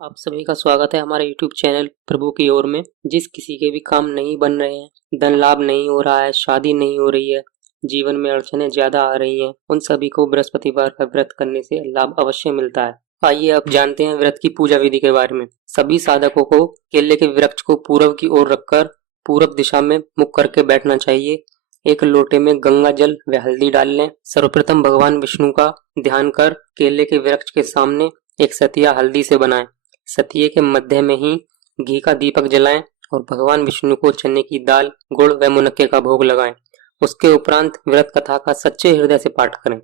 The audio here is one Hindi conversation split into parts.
आप सभी का स्वागत है हमारे YouTube चैनल प्रभु की ओर में। जिस किसी के भी काम नहीं बन रहे हैं, धन लाभ नहीं हो रहा है, शादी नहीं हो रही है, जीवन में अड़चनें ज्यादा आ रही हैं, उन सभी को बृहस्पतिवार का व्रत करने से लाभ अवश्य मिलता है। आइए अब जानते हैं व्रत की पूजा विधि के बारे में। सभी साधकों को केले के वृक्ष को पूर्व की ओर रखकर पूर्व दिशा में मुख करके बैठना चाहिए। एक लोटे में गंगा जल व हल्दी डाल लें। सर्वप्रथम भगवान विष्णु का ध्यान कर केले के वृक्ष के सामने एक सतिया हल्दी से बनाएं। सतिये के मध्य में ही घी का दीपक जलाएं और भगवान विष्णु को चने की दाल, गुड़ व मुनक्के का भोग लगाएं। उसके उपरांत व्रत कथा का सच्चे हृदय से पाठ करें।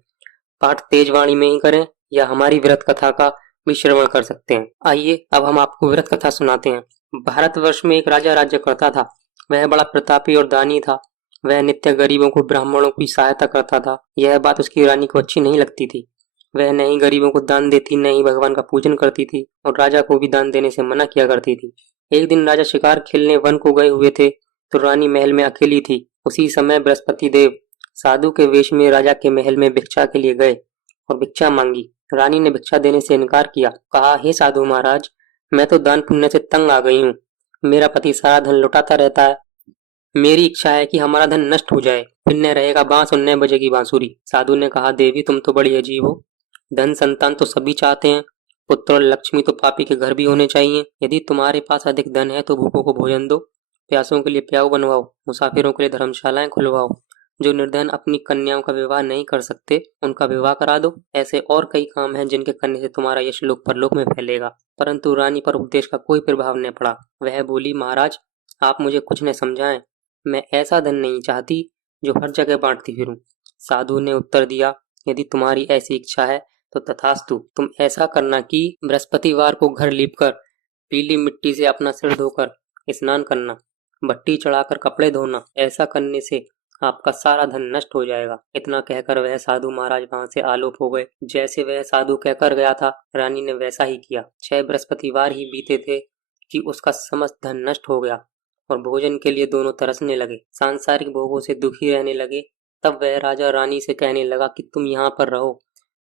पाठ तेज वाणी में ही करें या हमारी व्रत कथा का भी श्रवण कर सकते हैं। आइए अब हम आपको व्रत कथा सुनाते हैं। भारतवर्ष में एक राजा राज्य करता था। वह बड़ा प्रतापी और दानी था। वह नित्य गरीबों को, ब्राह्मणों की सहायता करता था। यह बात उसकी रानी को अच्छी नहीं लगती थी। वह न ही गरीबों को दान देती, न ही भगवान का पूजन करती थी और राजा को भी दान देने से मना किया करती थी। एक दिन राजा शिकार खेलने वन को गए हुए थे तो रानी महल में अकेली थी। उसी समय बृहस्पति देव साधु के वेश में राजा के महल में भिक्षा के लिए गए और भिक्षा मांगी। रानी ने भिक्षा देने से इनकार किया। कहा, हे साधु महाराज, मैं तो दान पुण्य से तंग आ गई हूँ। मेरा पति सारा धन लुटाता रहता है। मेरी इच्छा है कि हमारा धन नष्ट हो जाए, फिर न रहेगा बांस और न बजेगी बांसुरी। साधु ने कहा, देवी तुम तो बड़ी अजीब हो। धन संतान तो सभी चाहते हैं, पुत्र और लक्ष्मी तो पापी के घर भी होने चाहिए। यदि तुम्हारे पास अधिक धन है तो भूखों को भोजन दो, प्यासों के लिए प्याऊ बनवाओ, मुसाफिरों के लिए धर्मशालाएं खुलवाओ। जो निर्धन अपनी कन्याओं का विवाह नहीं कर सकते उनका विवाह करा दो। ऐसे और कई काम हैं जिनके करने से तुम्हारा यश लोक परलोक में फैलेगा। परंतु रानी पर उपदेश का कोई प्रभाव न पड़ा। वह बोली, महाराज आप मुझे कुछ न समझाएं। मैं ऐसा धन नहीं चाहती जो हर जगह बांटती फिरूं। साधु ने उत्तर दिया, यदि तुम्हारी ऐसी इच्छा है तो तथास्तु। तुम ऐसा करना कि बृहस्पतिवार को घर लीपकर पीली मिट्टी से अपना सिर धोकर स्नान करना, भट्टी चढ़ाकर कपड़े धोना। ऐसा करने से आपका सारा धन नष्ट हो जाएगा। इतना कहकर वह साधु महाराज वहां से आलोप हो गए। जैसे वह साधु कहकर गया था, रानी ने वैसा ही किया। 6 बृहस्पतिवार ही बीते थे कि उसका समस्त धन नष्ट हो गया और भोजन के लिए दोनों तरसने लगे, सांसारिक भोगों से दुखी रहने लगे। तब वह राजा रानी से कहने लगा कि तुम यहाँ पर रहो,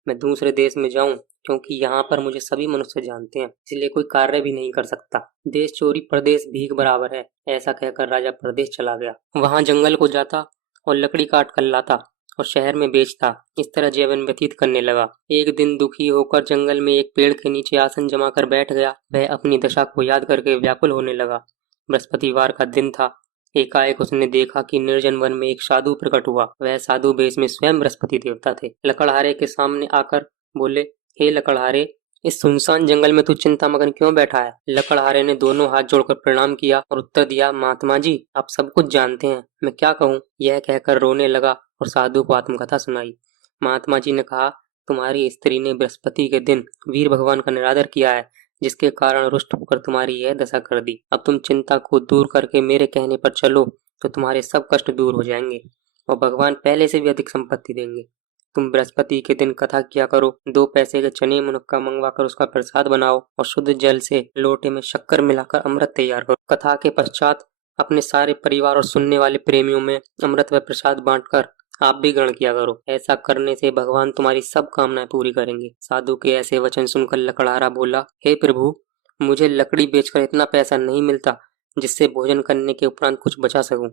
मैं दूसरे देश में जाऊं, क्योंकि यहाँ पर मुझे सभी मनुष्य जानते हैं, इसलिए कोई कार्य भी नहीं कर सकता। देश चोरी परदेश भीख बराबर है। ऐसा कहकर राजा परदेश चला गया। वहां जंगल को जाता और लकड़ी काट कर लाता और शहर में बेचता। इस तरह जीवन व्यतीत करने लगा। एक दिन दुखी होकर जंगल में एक पेड़ के नीचे आसन जमा कर बैठ गया। वह अपनी दशा को याद करके व्याकुल होने लगा। बृहस्पतिवार का दिन था। एकाएक उसने देखा कि निर्जन वन में एक साधु प्रकट हुआ। वह साधु वेश में स्वयं बृहस्पति देवता थे। लकड़हारे के सामने आकर बोले, हे लकड़हारे, इस सुनसान जंगल में तू चिंता मगन क्यों बैठा है? लकड़हारे ने दोनों हाथ जोड़कर प्रणाम किया और उत्तर दिया, महात्मा जी आप सब कुछ जानते हैं, मैं क्या कहूँ। यह कहकर रोने लगा और साधु को आत्मकथा सुनाई। महात्मा जी ने कहा, तुम्हारी स्त्री ने बृहस्पति के दिन वीर भगवान का निरादर किया है, जिसके कारण रुष्ट होकर तुम्हारी यह दशा कर दी। अब तुम चिंता को दूर करके मेरे कहने पर चलो तो तुम्हारे सब कष्ट दूर हो जाएंगे और भगवान पहले से भी अधिक संपत्ति देंगे। तुम बृहस्पति के दिन कथा किया करो। 2 पैसे के चने मुनक्का मंगवाकर उसका प्रसाद बनाओ और शुद्ध जल से लोटे में शक्कर मिलाकर अमृत तैयार करो। कथा के पश्चात अपने सारे परिवार और सुनने वाले प्रेमियों में अमृत व प्रसाद बांटकर आप भी ग्रहण किया करो। ऐसा करने से भगवान तुम्हारी सब कामनाएं पूरी करेंगे। साधु के ऐसे वचन सुनकर लकड़हारा बोला, हे प्रभु, मुझे लकड़ी बेचकर इतना पैसा नहीं मिलता जिससे भोजन करने के उपरांत कुछ बचा सकूं।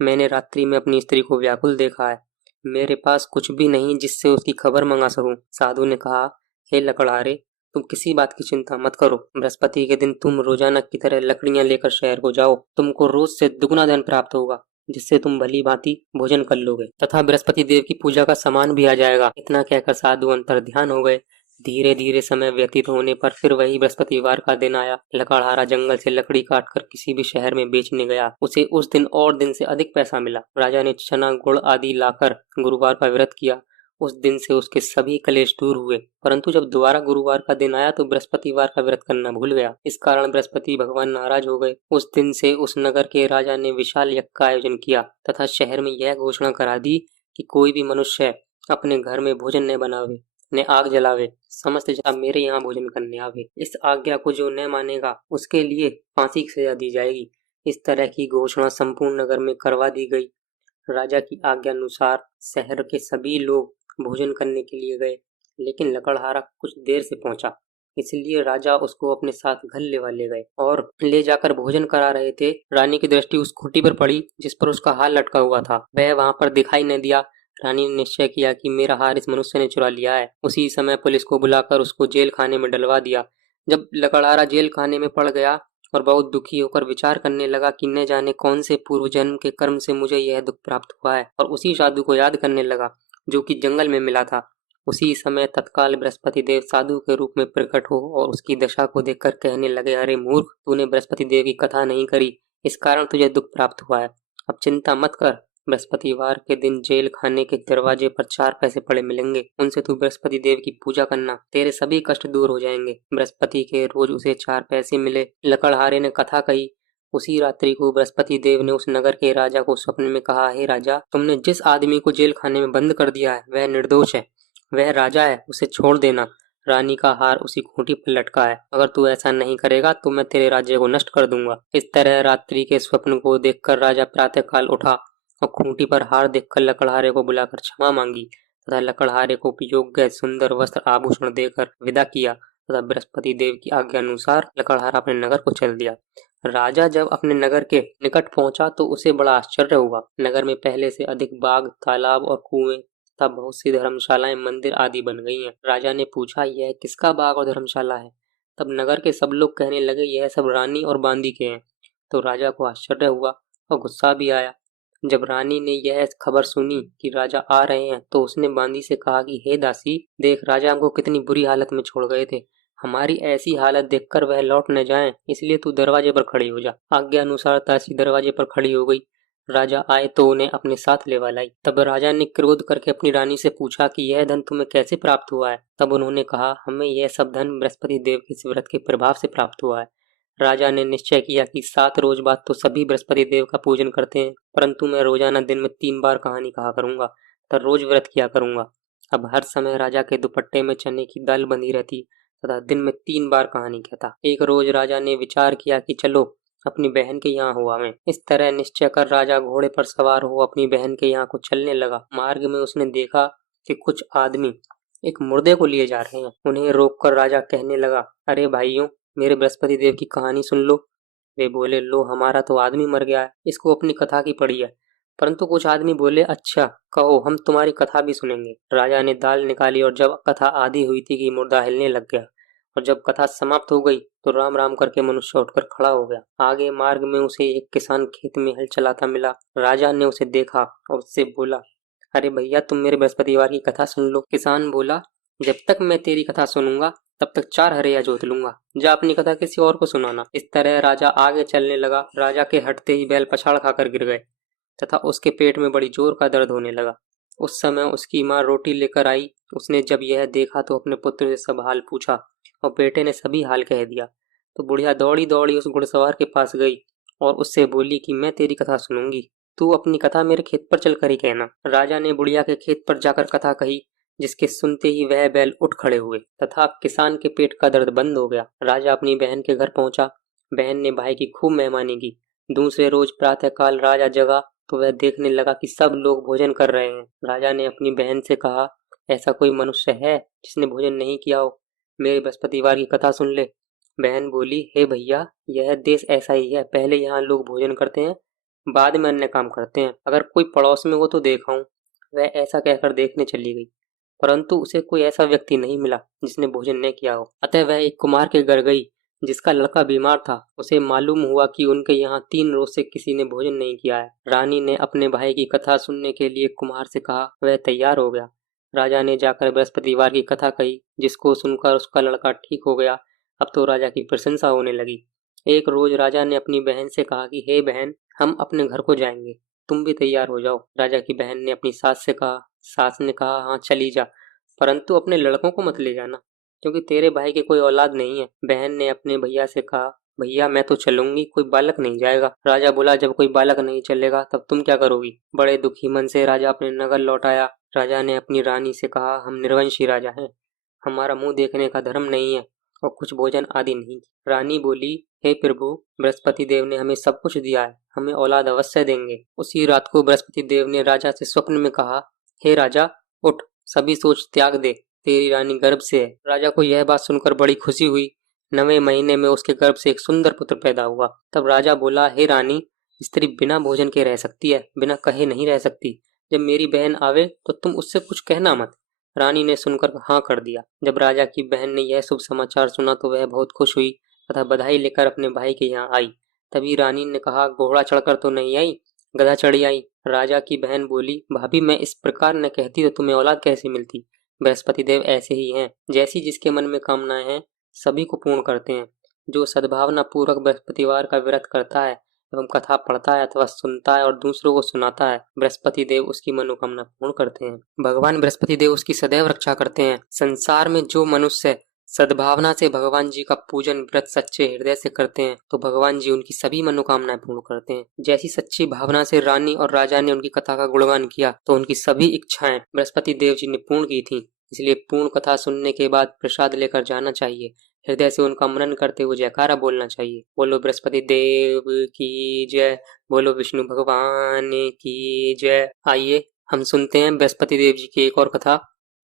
मैंने रात्रि में अपनी स्त्री को व्याकुल देखा है। मेरे पास कुछ भी नहीं जिससे उसकी खबर मंगा सकूं। साधु ने कहा, हे लकड़हारे, तुम किसी बात की चिंता मत करो। बृहस्पति के दिन तुम रोजाना की तरह लकड़ियां लेकर शहर को जाओ। तुमको रोज से दुगना धन प्राप्त होगा, जिससे तुम भली भांति भोजन कर लोगे तथा बृहस्पति देव की पूजा का सामान भी आ जाएगा। इतना कहकर साधु अंतर ध्यान हो गए। धीरे धीरे समय व्यतीत होने पर फिर वही बृहस्पतिवार का दिन आया। लकड़हारा जंगल से लकड़ी काटकर किसी भी शहर में बेचने गया। उसे उस दिन और दिन से अधिक पैसा मिला। राजा ने चना गुड़ आदि लाकर गुरुवार का व्रत किया। उस दिन से उसके सभी कलेश दूर हुए। परंतु जब दोबारा गुरुवार का दिन आया तो बृहस्पतिवार का व्रत करना भूल गया। इस कारण बृहस्पति भगवान नाराज हो गए। उस दिन से उस नगर के राजा ने विशाल यज्ञ का आयोजन किया तथा शहर में यह घोषणा करा दी कि कोई भी मनुष्य अपने घर में भोजन न बनावे ने आग जलावे, समस्त जन मेरे यहाँ भोजन करने आवे। इस आज्ञा को जो न मानेगा उसके लिए फांसी की सजा दी जाएगी। इस तरह की घोषणा संपूर्ण नगर में करवा दी गई। राजा की आज्ञा अनुसार शहर के सभी लोग भोजन करने के लिए गए, लेकिन लकड़हारा कुछ देर से पहुंचा। इसलिए राजा उसको अपने साथ घर ले गए और ले जाकर भोजन करा रहे थे। रानी की दृष्टि उस खूंटी पर पड़ी जिस पर उसका हार लटका हुआ था। वह वहां पर दिखाई न दिया। रानी ने निश्चय किया कि मेरा हार इस मनुष्य ने चुरा लिया है। उसी समय पुलिस को बुलाकर उसको जेल खाने में डलवा दिया। जब लकड़हारा जेल खाने में पड़ गया और बहुत दुखी होकर विचार करने लगा कि न जाने कौन से पूर्व जन्म के कर्म से मुझे यह दुख प्राप्त हुआ है, और उसी साधु को याद करने लगा जो कि जंगल में मिला था। उसी समय तत्काल बृहस्पति देव साधु के रूप में प्रकट हो और उसकी दशा को देखकर कहने लगे, अरे मूर्ख, तूने बृहस्पति देव की कथा नहीं करी, इस कारण तुझे दुख प्राप्त हुआ है। अब चिंता मत कर, बृहस्पतिवार के दिन जेल खाने के दरवाजे पर 4 पैसे पड़े मिलेंगे, उनसे तू बृहस्पति देव की पूजा करना, तेरे सभी कष्ट दूर हो जाएंगे। बृहस्पति के रोज उसे 4 पैसे मिले। लकड़हारे ने कथा कही। उसी रात्रि को बृहस्पति देव ने उस नगर के राजा को स्वप्न में कहा, हे राजा, तुमने जिस आदमी को जेल खाने में बंद कर दिया है वह निर्दोष है, वह राजा है, उसे छोड़ देना। रानी का हार उसी खूंटी पर लटका है, अगर तू ऐसा नहीं करेगा तो मैं तेरे राज्य को नष्ट कर दूंगा। इस तरह रात्रि के स्वप्न को देखकर राजा प्रातःकाल उठा और खूंटी पर हार देखकर लकड़हारे को बुलाकर क्षमा मांगी तथा लकड़हारे को योग्य सुंदर वस्त्र आभूषण देकर विदा किया तथा बृहस्पति देव की आज्ञा अनुसार लकड़हारा अपने नगर को चल दिया। राजा जब अपने नगर के निकट पहुंचा तो उसे बड़ा आश्चर्य हुआ। नगर में पहले से अधिक बाग, तालाब और कुएं तथा बहुत सी धर्मशालाएं, मंदिर आदि बन गई हैं। राजा ने पूछा, यह किसका बाग और धर्मशाला है? तब नगर के सब लोग कहने लगे, यह सब रानी और बांदी के हैं। तो राजा को आश्चर्य हुआ और गुस्सा भी आया। जब रानी ने यह खबर सुनी कि राजा आ रहे हैं तो उसने बांदी से कहा कि हे दासी, देख राजा हमको कितनी बुरी हालत में छोड़ गए थे, हमारी ऐसी हालत देखकर वह लौट न जाएं, इसलिए तू दरवाजे पर खड़ी हो जा। आज्ञा अनुसार दासी दरवाजे पर खड़ी हो गई। राजा आए तो उन्हें अपने साथ लेवा लाई। तब राजा ने क्रोध करके अपनी रानी से पूछा कि यह धन तुम्हें कैसे प्राप्त हुआ है? तब उन्होंने कहा, हमें यह सब धन बृहस्पति देव के व्रत के प्रभाव से प्राप्त हुआ है। राजा ने निश्चय किया कि 7 रोज बाद तो सभी बृहस्पति देव का पूजन करते हैं, परंतु मैं रोजाना दिन में 3 बार कहानी कहा करूंगा तथा रोज व्रत किया करूंगा। अब हर समय राजा के दुपट्टे में चने की दाल बंधी रहती तथा दिन में 3 बार कहानी कहता। एक रोज राजा ने विचार किया कि चलो अपनी बहन के यहाँ हुआ मैं। इस तरह निश्चय कर राजा घोड़े पर सवार हो अपनी बहन के यहाँ को चलने लगा। मार्ग में उसने देखा कि कुछ आदमी एक मुर्दे को लिए जा रहे हैं। उन्हें रोककर राजा कहने लगा, अरे भाइयों, मेरे बृहस्पति देव की कहानी सुन लो। वे बोले, लो, हमारा तो आदमी मर गया है, इसको अपनी कथा की पड़ी है। परंतु कुछ आदमी बोले, अच्छा कहो, हम तुम्हारी कथा भी सुनेंगे। राजा ने दाल निकाली और जब कथा आधी हुई थी कि मुर्दा हिलने लग गया, और जब कथा समाप्त हो गई तो राम राम करके मनुष्य उठकर खड़ा हो गया। आगे मार्ग में उसे एक किसान खेत में हल चलाता मिला। राजा ने उसे देखा और उससे बोला, अरे भैया, तुम मेरे बृहस्पतिवार की कथा सुन लो। किसान बोला, जब तक मैं तेरी कथा सुनूंगा तब तक 4 हरैया जोत लूंगा, जा अपनी कथा किसी और को सुनाना। इस तरह राजा आगे चलने लगा। राजा के हटते ही बैल पछाड़ खाकर गिर गए तथा उसके पेट में बड़ी जोर का दर्द होने लगा। उस समय उसकी माँ रोटी लेकर आई। उसने जब यह देखा तो अपने पुत्र से सब हाल पूछा और बेटे ने सभी हाल कह दिया। तो बुढ़िया दौड़ी दौड़ी उस घुड़सवार के पास गई और उससे बोली कि मैं तेरी कथा सुनूंगी, तू अपनी कथा मेरे खेत पर चलकर ही कहना। राजा ने बुढ़िया के खेत पर जाकर कथा कही, जिसके सुनते ही वह बैल उठ खड़े हुए तथा किसान के पेट का दर्द बंद हो गया। राजा अपनी बहन के घर पहुंचा। बहन ने भाई की खूब मेहमानी की। दूसरे रोज प्रातःकाल राजा जगा तो वह देखने लगा कि सब लोग भोजन कर रहे हैं। राजा ने अपनी बहन से कहा, ऐसा कोई मनुष्य है जिसने भोजन नहीं किया हो? मेरे बृहस्पतिवार की कथा सुन ले। बहन बोली, हे भैया, यह देश ऐसा ही है, पहले यहाँ लोग भोजन करते हैं, बाद में अन्य काम करते हैं। अगर कोई पड़ोस में हो तो देखाऊं। वह ऐसा कहकर देखने चली गई, परंतु उसे कोई ऐसा व्यक्ति नहीं मिला जिसने भोजन न किया हो। अतः वह एक कुमार के घर गई जिसका लड़का बीमार था। उसे मालूम हुआ कि उनके यहाँ 3 रोज से किसी ने भोजन नहीं किया है। रानी ने अपने भाई की कथा सुनने के लिए कुमार से कहा। वह तैयार हो गया। राजा ने जाकर बृहस्पतिवार की कथा कही, जिसको सुनकर उसका लड़का ठीक हो गया। अब तो राजा की प्रशंसा होने लगी। एक रोज राजा ने अपनी बहन से कहा कि हे बहन, हम अपने घर को जाएंगे, तुम भी तैयार हो जाओ। राजा की बहन ने अपनी सास से कहा। सास ने कहा, हाँ चली जा, परंतु अपने लड़कों को मत ले जाना, क्योंकि तेरे भाई की कोई औलाद नहीं है। बहन ने अपने भैया से कहा, भैया मैं तो चलूंगी, कोई बालक नहीं जाएगा। राजा बोला, जब कोई बालक नहीं चलेगा तब तुम क्या करोगी? बड़े दुखी मन से राजा अपने नगर लौट आया। राजा ने अपनी रानी से कहा, हम निर्वंशी राजा हैं, हमारा मुंह देखने का धर्म नहीं है और कुछ भोजन आदि नहीं। रानी बोली, हे प्रभु, बृहस्पति देव ने हमें सब कुछ दिया है, हमें औलाद अवश्य देंगे। उसी रात को बृहस्पति देव ने राजा से स्वप्न में कहा, हे राजा, उठ, सभी सोच त्याग दे, तेरी रानी गर्भ से है। राजा को यह बात सुनकर बड़ी खुशी हुई। 9वें महीने में उसके गर्भ से एक सुंदर पुत्र पैदा हुआ। तब राजा बोला, हे रानी, स्त्री बिना भोजन के रह सकती है, बिना कहे नहीं रह सकती। जब मेरी बहन आवे तो तुम उससे कुछ कहना मत। रानी ने सुनकर हाँ कर दिया। जब राजा की बहन ने यह शुभ समाचार सुना तो वह बहुत खुश हुई तथा बधाई लेकर अपने भाई के यहाँ आई। तभी रानी ने कहा, घोड़ा चढ़कर तो नहीं आई, गधा चढ़ी आई। राजा की बहन बोली, भाभी मैं इस प्रकार न कहती तो तुम्हें औलाद कैसे मिलती। बृहस्पति देव ऐसे ही हैं, जैसी जिसके मन में कामनाएं हैं सभी को पूर्ण करते हैं। जो सद्भावना पूर्वक बृहस्पतिवार का व्रत करता है एवं कथा पढ़ता है अथवा सुनता है और दूसरों को सुनाता है, बृहस्पति देव उसकी मनोकामना पूर्ण करते हैं। भगवान बृहस्पति देव उसकी सदैव रक्षा करते हैं। संसार में जो मनुष्य सद्भावना से भगवान जी का पूजन व्रत सच्चे हृदय से करते हैं तो भगवान जी उनकी सभी मनोकामनाएं पूर्ण करते हैं। जैसी सच्ची भावना से रानी और राजा ने उनकी कथा का गुणगान किया तो उनकी सभी इच्छाएं बृहस्पति देव जी ने पूर्ण की थी। इसलिए पूर्ण कथा सुनने के बाद प्रसाद लेकर जाना चाहिए। हृदय से उनका मनन करते हुए जयकारा बोलना चाहिए। बोलो बृहस्पति देव की जय, बोलो विष्णु भगवान की जय। आइए हम सुनते हैं बृहस्पति देव जी की एक और कथा।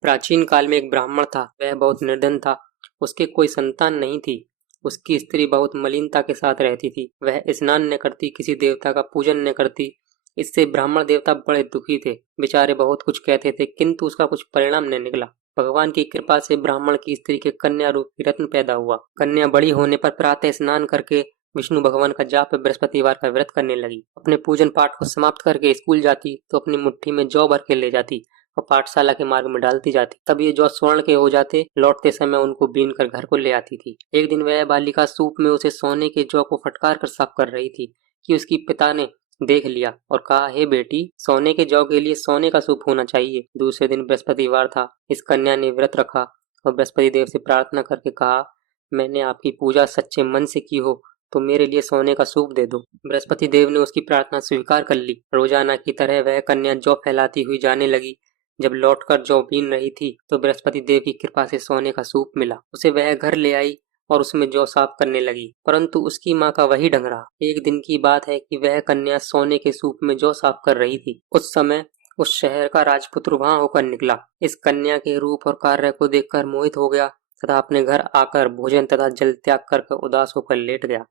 प्राचीन काल में एक ब्राह्मण था। वह बहुत निर्धन था। उसके कोई संतान नहीं थी। उसकी स्त्री बहुत मलिनता के साथ रहती थी। वह स्नान न करती, किसी देवता का पूजन न करती। इससे ब्राह्मण देवता बड़े दुखी थे। बेचारे बहुत कुछ कहते थे किंतु उसका कुछ परिणाम न निकला। भगवान की कृपा से ब्राह्मण की स्त्री के कन्या रूपी रत्न पैदा हुआ। कन्या बड़ी होने पर प्रातः स्नान करके विष्णु भगवान का जाप बृहस्पतिवार का व्रत करने लगी। अपने पूजन पाठ को समाप्त करके स्कूल जाती तो अपनी मुट्ठी में जौ भर के ले जाती और पाठशाला के मार्ग में डालती जाती। तब ये जौ स्वर्ण के हो जाते। लौटते समय उनको बीन कर घर को ले आती थी। एक दिन वह बालिका सूप में उसे सोने के जौ को फटकार कर साफ कर रही थी कि उसकी पिता ने देख लिया और कहा, हे बेटी, सोने के जौ के लिए सोने का सूप होना चाहिए। दूसरे दिन बृहस्पतिवार था। इस कन्या ने व्रत रखा और बृहस्पति देव से प्रार्थना करके कहा, मैंने आपकी पूजा सच्चे मन से की हो तो मेरे लिए सोने का सूप दे दो। बृहस्पति देव ने उसकी प्रार्थना स्वीकार कर ली। रोजाना की तरह वह कन्या जौ फैलाती हुई जाने लगी। जब लौटकर जौ बीन रही थी तो बृहस्पति देव की कृपा से सोने का सूप मिला। उसे वह घर ले आई और उसमें जौ साफ करने लगी, परंतु उसकी माँ का वही ढंग रहा। एक दिन की बात है कि वह कन्या सोने के सूप में जौ साफ कर रही थी। उस समय उस शहर का राजपुत्र वहां होकर निकला। इस कन्या के रूप और कार्य को देखकर मोहित हो गया तथा अपने घर आकर भोजन तथा जल त्याग कर उदास होकर लेट गया।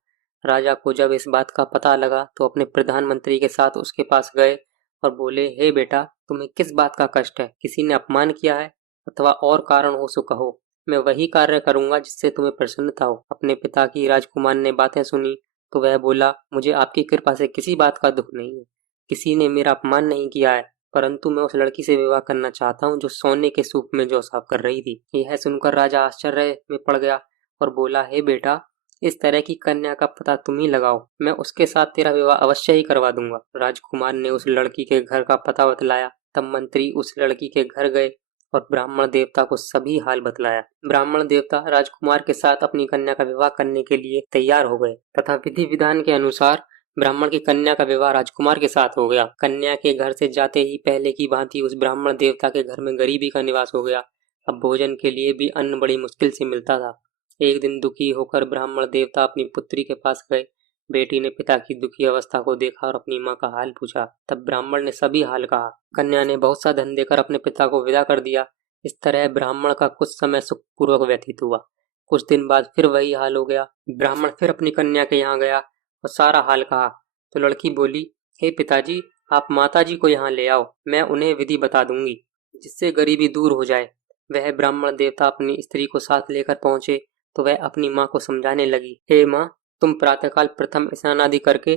राजा को जब इस बात का पता लगा तो अपने प्रधानमंत्री के साथ उसके पास गए और बोले, हे बेटा, तुम्हें किस बात का कष्ट है? किसी ने अपमान किया है अथवा और कारण हो सो कहो, मैं वही कार्य करूंगा जिससे तुम्हें प्रसन्नता हो। अपने पिता की राजकुमार ने बातें सुनी तो वह बोला, मुझे आपकी कृपा से किसी बात का दुख नहीं है। किसी ने मेरा अपमान नहीं किया है, परंतु मैं उस लड़की से विवाह करना चाहता हूँ जो सोने के सूप में जौ साफ कर रही थी। यह सुनकर राजा आश्चर्य में पड़ गया और बोला, हे बेटा, इस तरह की कन्या का पता तुम ही लगाओ, मैं उसके साथ तेरा विवाह अवश्य ही करवा दूंगा। राजकुमार ने उस लड़की के घर का पता बतलाया। तब मंत्री उस लड़की के घर गए और ब्राह्मण देवता को सभी हाल बतलाया। ब्राह्मण देवता राजकुमार के साथ अपनी कन्या का विवाह करने के लिए तैयार हो गए तथा विधि विधान के अनुसार ब्राह्मण की कन्या का विवाह राजकुमार के साथ हो गया। कन्या के घर से जाते ही पहले की भांति उस ब्राह्मण देवता के घर में गरीबी का निवास हो गया। अब भोजन के लिए भी अन्न बड़ी मुश्किल से मिलता था। एक दिन दुखी होकर ब्राह्मण देवता अपनी पुत्री के पास गए। बेटी ने पिता की दुखी अवस्था को देखा और अपनी माँ का हाल पूछा। तब ब्राह्मण ने सभी हाल कहा। कन्या ने बहुत सा धन देकर अपने पिता को विदा कर दिया। इस तरह ब्राह्मण का कुछ समय सुखपूर्वक व्यतीत हुआ। कुछ दिन बाद फिर वही हाल हो गया। ब्राह्मण फिर अपनी कन्या के यहाँ गया और सारा हाल कहा तो लड़की बोली, हे पिताजी, आप माताजी को यहाँ ले आओ, मैं उन्हें विधि बता दूंगी जिससे गरीबी दूर हो जाए। वह ब्राह्मण देवता अपनी स्त्री को साथ लेकर पहुंचे तो वह अपनी माँ को समझाने लगी, हे माँ, तुम प्रातःकाल प्रथम स्नान आदि करके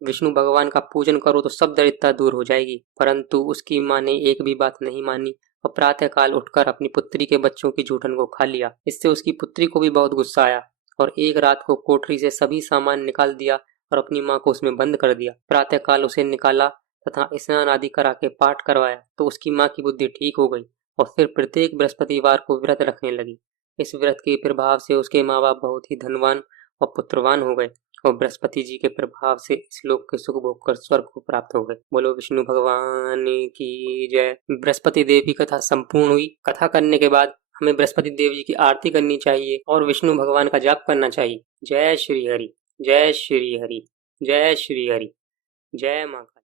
विष्णु भगवान का पूजन करो तो सब दरिद्रता दूर हो जाएगी। परंतु उसकी माँ ने एक भी बात नहीं मानी और प्रातःकाल उठकर अपनी पुत्री के बच्चों की जूठन को खा लिया। इससे उसकी पुत्री को भी बहुत गुस्सा आया और एक रात को कोठरी से सभी सामान निकाल दिया और अपनी माँ को उसमें बंद कर दिया। प्रातःकाल उसे निकाला तथा स्नान आदि करा के पाठ करवाया तो उसकी माँ की बुद्धि ठीक हो गई और फिर प्रत्येक बृहस्पतिवार को व्रत रखने लगी। इस व्रत के प्रभाव से उसके माँ बाप बहुत ही धनवान और पुत्रवान हो गए और बृहस्पति जी के प्रभाव से इस लोक के सुख भोग कर स्वर्ग को प्राप्त हो गए। बोलो विष्णु भगवान की जय। बृहस्पति देव की कथा संपूर्ण हुई। कथा करने के बाद हमें बृहस्पति देव जी की आरती करनी चाहिए और विष्णु भगवान का जाप करना चाहिए। जय श्री हरि, जय श्री हरि, जय श्री हरि, जय माँ।